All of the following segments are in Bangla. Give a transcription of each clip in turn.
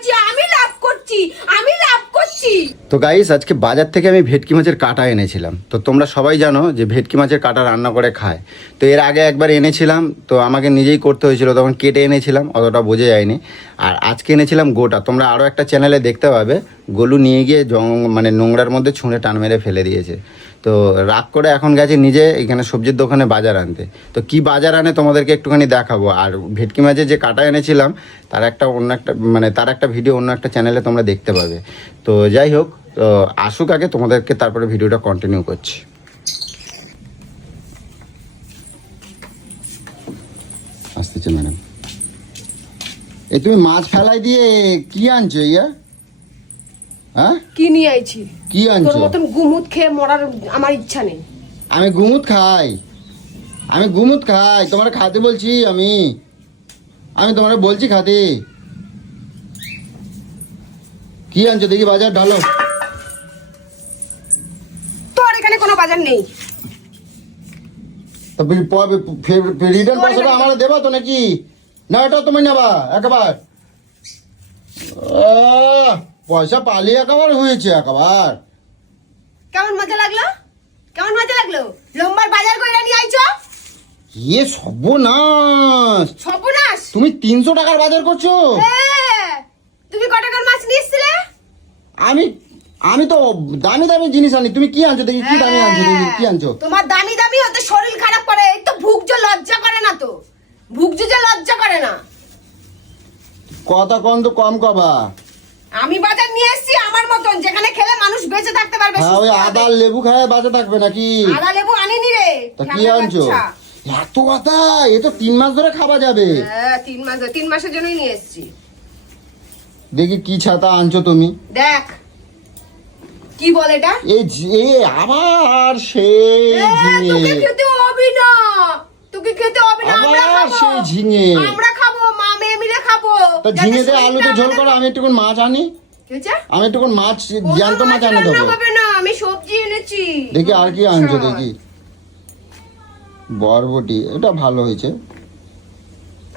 আইছি আমি লাভ করছি, আমি লাভ করছি। তো গাইস আজকে বাজার থেকে আমি ভেটকি মাছের কাটা এনেছিলাম। তো তোমরা সবাই জানো যে ভেটকি মাছের কাটা রান্না করে খায়। তো এর আগে একবার এনেছিলাম, তো আমাকে নিজেই করতে হয়েছিল, তখন কেটে এনেছিলাম, অতটা বোঝা যায়নি। আর আজকে এনেছিলাম গোটা। তোমরা আরও একটা চ্যানেলে দেখতে পাবে, গোলু নিয়ে গিয়ে জং মানে নোংরার মধ্যে ছুঁড়ে টান মেরে ফেলে দিয়েছে। তো রাগ করে এখন গেছে নিজে এখানে সবজির দোকানে বাজার আনতে। তো কি বাজার আনে তোমাদেরকে একটুখানি দেখাবো। আর ভেটকি মাছের যে কাটা এনেছিলাম, তার একটা অন্য একটা মানে তার একটা ভিডিও অন্য একটা চ্যানেলে তোমরা দেখতে পাবে। তো যাই হোক, তো আসুক আগে, তোমাদেরকে তারপরে ভিডিওটা কন্টিনিউ করছি। আসতেছে ম্যাডাম। এই তুমি মাছ ফেলাই দিয়ে কি আনছো, ইয়া? হ্যাঁ? কি নিয়ে আইছি? কি তোর আনছো মতন গুমুত খেয়ে মরার আমার ইচ্ছা নেই। আমি গুমুত খাই। আমি গুমুত খাই। তোমার খাতে বলছি আমি। আমি তোমার বলছি খাতে। কি আনছো? দেখি বাজার ঢালো। তোর এখানে কোনো বাজার নেই। রিটার্ন পয়সাটা আমার দেবা তো নাকি? না এটা তুমি নেবা একবার। আহ, পয়সা পালিয়ে একবার হয়েছে একবার। কেমন মজা লাগল? কেমন মজা লাগল? লম্বার বাজার কইরা নিয়ে আইছো? ইয়ে সর্বনাশ। সর্বনাশ? তুমি তিনশো টাকার বাজার করছ? হ্যাঁ, তুমি কত টাকার মাছ নিয়ে এসেছিলে? আমি আমি তো দামি দামি জিনিস আনি। তুমি কি আনছো দেখি কি দামি আনছো দেখি কি আনছো? তোমার দামি দামি হতে শরীর খারাপ করে। এই তো ভুগজো লজ্জা করে না তো। ভুগজো যে লজ্জা করে না। কথা কম তো কম কবা। আমি বাজার নিয়ে এসেছি আমার মতন যেখানে খেলে মানুষ বেঁচে থাকতে পারবে হ্যাঁ ওই আদা লেবু খায় থাকবে নাকি? আদা লেবু আনিনি রে তা কি আনছো? এত কথা এ তো তিন মাস ধরে খাওয়া যাবে। হ্যাঁ তিন মাস তিন মাসের জন্যই নিয়ে এসেছি। দেখি কি ছাতা আনছো তুমি। দেখ কি বলে এটা? এই এ আবার সেই ঝিঙে। তোকে খেতে হবে না। তোকে খেতে হবে না আমরা সেই ঝিঙে। আমরা খাব মা মেয়ে মিলে খাব তা ঝিঙে দিয়ে শরীরটা আলু দিয়ে ঝোল করো আমি একটুকুন মাছ আনি? আমি একটুকুন মাছ জ্যান্ত মাছ আনি দেবো। আমি সবজি এনেছি। দেখি আর কি আনছো। দেখি। বরবটি এটা ভালো হয়েছে।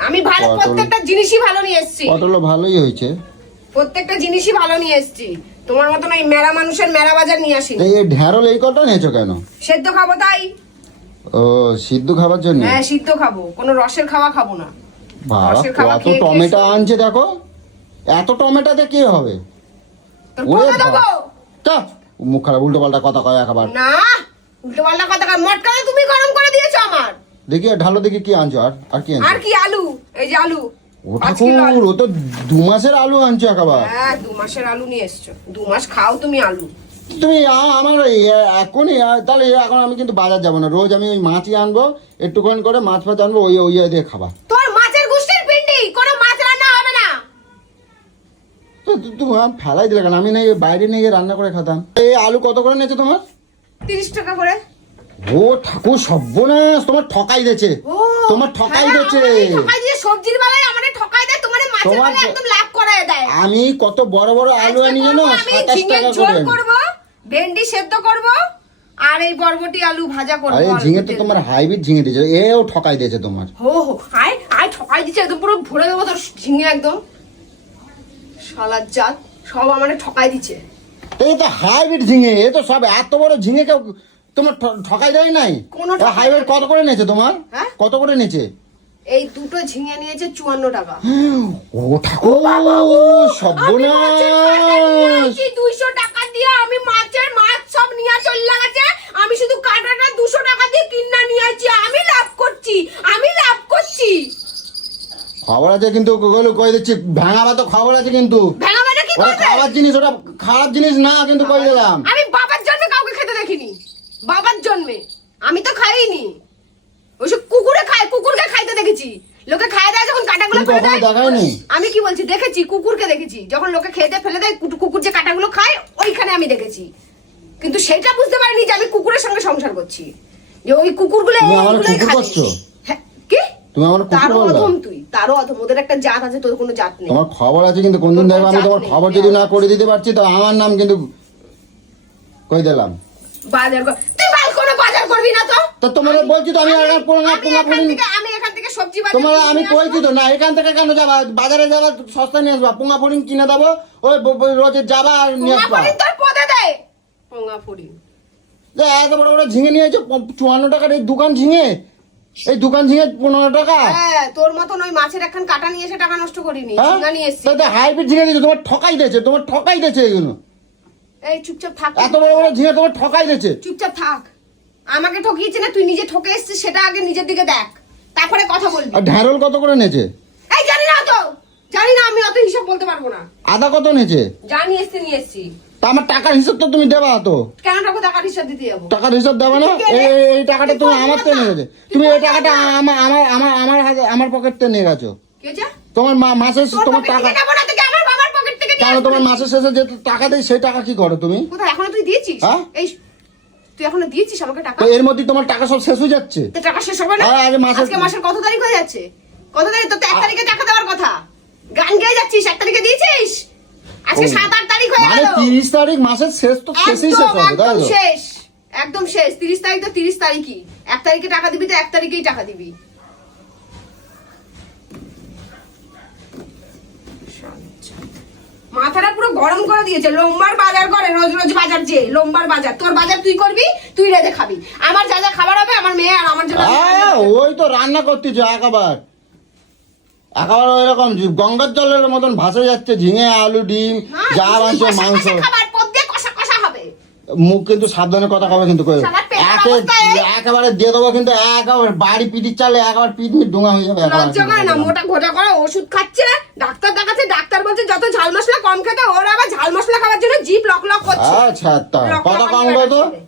আমি ভালো প্রত্যেকটা জিনিসই ভালো নিয়ে এসেছি। পটলও ভালোই হয়েছে। প্রত্যেকটা জিনিসই ভালো নিয়ে এসেছি। তোমার মতন ওই মেরা মানুষের মেরা বাজার নিয়ে আসি এই ঢ্যাঁড়ল এই কটা নিয়েছো কেন? সেদ্ধ খাব তাই। ও সিদ্ধ খাবার জন্য? হ্যাঁ সিদ্ধ খাব। কোনো রসের খাওয়া খাব না। কত খেয়ে টমেটো আনছে দেখো এত টমেটোতে কি হবে? ওরে তা মুখ খারাপ উল্টো পাল্টা কথা কয় একবার। না উল্টো পাল্টা কথা কর মটকালে তুমি গরম করে দিয়েছ আমার। দেখি ঢালো দেখি কি আনছো আর আর কি আনছো? আর কি আলু এই যে আলু ও। ঠাকুর ও তো দু মাসের আলু আনছো একবার। হ্যাঁ দু মাসের আলু নিয়ে এসছো। দু মাস খাও তুমি আলু। তুমি আমার এখনই তাহলে এখন আমি কিন্তু বাজার যাব না। রোজ আমি ওই মাছই আনব একটুখানি করে মাছ ফাছ আনব ওই ওই দিয়ে খাবা তোর মাছের গুষ্টির পিন্ডি কোনো মাছ রান্না হবে না তো তু- তুমি আম ফেলাই দিলে কেন আমি না বাইরে নিয়ে রান্না করে খেতাম। এই আলু কত করে নিয়েছে তোমার? তিরিশ টাকা করে। ও ঠাকুর সর্বনাশ তোমার ঠকাই দিয়েছে। তোমার ঠকাই হ্যাঁ, দিয়েছে। আমাদের ঠকাই দিয়ে সবজির বেলায় আমাদের ঠকাই দেয় তোমার মাছের বেলায় একদম লাভ করায় দেয়। আমি কত বড় বড় আলু আজকে আনি করব সাতাশ টাকা করে। করব ভেন্ডি সেদ্ধ করব আর এই বরবটি আলু ভাজা করব আরে ঝিঙে তো তোমার হাইব্রিড ঝিঙে দিয়েছে। এও ঠকাই দিয়েছে তোমার। হো হো আয় আয় ঠকাই দিচ্ছে একদম পুরো ভরে দেবো তোর ঝিঙে একদম। শালার জাত সব আমাদের ঠকাই দিচ্ছে। এই তো হাইব্রিড ঝিঙে এ তো সব এত বড় ঝিঙে কেউ তোমার ঠকাই দেয় নাই? কোনো হাইব্রিড কত করে নিয়েছে তোমার? হ্যাঁ? কত করে নিয়েছে? এই দুটো ঝিঙে নিয়েছে চুয়ান্ন টাকা। ও ঠাকুর সর্বনাশ! 200 টাকা দিয়ে আমি মাছের মাছ সব নিয়ে চলে গেছে। আমি শুধু কাঁটাটা দুশো টাকা দিয়ে কিনা নিয়ে আইছি আমি লাভ করছি। আমি খবর আছে কিন্তু গুগল কই দিচ্ছি ভাঙা তো খবর আছে কিন্তু। ভেঙা বেটা কি ওটা খাবার জিনিস ওটা খারাপ জিনিস না কিন্তু কই দিলাম। আমি বাবার জন্মে কাউকে খেতে দেখিনি। বাবার জন্মে। আমি তো খাইনি। ওইসব কুকুরে খায় কুকুরকে খাইতে দেখেছি। লোকে খায় দেয় যখন কাটাগুলো ফেলে দেয়। আমি কি বলছি দেখেছি কুকুরকে দেখেছি। যখন লোকে খেয়ে দেয় ফেলে দেয় কুকুর যে কাটাগুলো খায় ওইখানে আমি দেখেছি। কিন্তু সেটা বুঝতে পারিনি যে আমি কুকুরের সঙ্গে সংসার করছি। যে ওই কুকুরগুলো এইগুলোই কুকুর খাচ্ছে। তুমি আমার তারও? অধম তুই তারও অধম। ওদের একটা জাত আছে তোর কোনো জাত নেই। তোমার খবর আছে কিন্তু কোনদিন দেখবে আমি তোমার খবর যদি না করে দিতে পারছি তো আমার নাম কিন্তু কই দিলাম? বাজার তুই বাল কোনো বাজার করবি না তো? তো তোমার বলছি তো আমি আর পোঙা আমি পোঙা এখান আমি এখান থেকে সবজি বাজার তোমার আমি কইছি তো না এখান থেকে কেন যাবা? বাজারে যাবা সস্তা নিয়ে আসবা পোঙা ফড়িং কিনে দেবো ওই রোজে যাবা আর নিয়ে পোঙা আসবা। ফড়িং তোর পদে দে। পোঙা ফড়িং। যে এত বড় বড় ঝিঙে নিয়েছে চুয়ান্ন টাকার এই দোকান ঝিঙে? এই দোকান পনেরো টাকা? হ্যাঁ তোর মতন ওই মাছের একখান কাটা নিয়ে এসে টাকা নষ্ট করিনি হ্যাঁ? ঝিঙ্গা নিয়ে এসছি। তো হাইব্রিড দিয়েছে তোমার ঠকাই দিয়েছে তোমার ঠকাই দিয়েছে এগুলো। এই চুপচাপ থাক। এত বড় বড় তোমার ঠকাই দিয়েছে। চুপচাপ থাক। আমাকে ঠকিয়েছে না তুই নিজে ঠকে এসছিস সেটা আগে নিজের দিকে দেখ। তারপরে কথা বলবি। আর ঢ্যাঁড়ল কত করে নেছে এই জানি না তো জানি না আমি অত হিসাব বলতে পারব না। আদা কত নেছে জানি এসছি নিয়ে এসছি। তা আমার টাকার হিসাব তো তুমি দেবা তো। কেন টাকা টাকার হিসাব দিতে যাব? টাকার হিসাব দেবে না? এই টাকাটা তুমি আমার থেকে নিয়ে তুমি এই টাকাটা আমার আমার আমার আমার আমার পকেট থেকে নিয়ে গেছো। তোমার মা- মাসের তোমার টাকা থেকে না থেকে আমার বাবার পকেট থেকে কেন তোমার? মাসের শেষে যে টাকা দেয় সেই টাকা কি করো তুমি? এখনও তুই দিয়েছিস? হ্যাঁ? তুই এখনও দিয়েছিস আমাকে টাকা? তো এর মধ্যে তোমার টাকা সব শেষ হয়ে যাচ্ছে। তো টাকা শেষ হবে না? হ্যাঁ, আজকে মাসের কত তারিখ হয়ে যাচ্ছে? কত তারিখ? তো এক তারিখে টাকা দেওয়ার কথা। গান গেয়ে যাচ্ছিস? এক তারিখে দিয়েছিস? আজকে আট তারিখ হয়ে মানে গেল। তিরিশ তারিখ মাসের শেষ তো শেষই শেষ হবে তাই তো? শেষ একদম শেষ। তিরিশ তারিখ তো তিরিশ তারিখই। এক তারিখে টাকা দিবি তো এক তারিখেই টাকা দিবি। মাথাটা পুরো গরম করে দিয়েছে। লোম্বার বাজার করে রোজ রোজ বাজার যে লোম্বার বাজার। তোর বাজার তুই করবি তুই রেঁধে খাবি। আমার যা যা খাবার হবে আমার মেয়ে আর আমার জন্য। ওই তো রান্না করতেছ একেবার একেবারে ওই রকম গঙ্গার জলের মতন ভাসে যাচ্ছে ঝিঙে আলু ডিম যা মাংস। মাংস মুখ কিন্তু সাবধানে কথা কবে কিন্তু। একেবারে দিয়ে দেবো কিন্তু একেবারে বাড়ি পিটির চালে একবার পিট মিট ডোঙা হয়ে যাবে না মোটা ঘোটা করে ওষুধ খাচ্ছে ডাক্তার দেখাচ্ছে ডাক্তার বলছে যত ঝাল মশলা কম খেতে ওর আবার ঝাল মশলা খাওয়ার জন্য জিপ লক লক করছে। আচ্ছা তা কত কম করে রাখছে।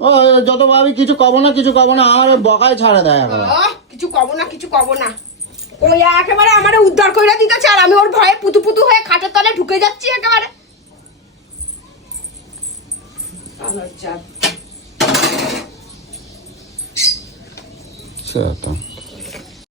ও যত ভাবি কিছু কব না কিছু কব না আমার বকায় ছাড়ে দেয় আহ, কিছু কব না কিছু কব না। ওই একেবারে আমার উদ্ধার করে দিতেছে আর আমি ওর ভয়ে পুতু পুতু হয়ে খাটের তলে ঢুকে যাচ্ছি একেবারে। আচ্ছা তা।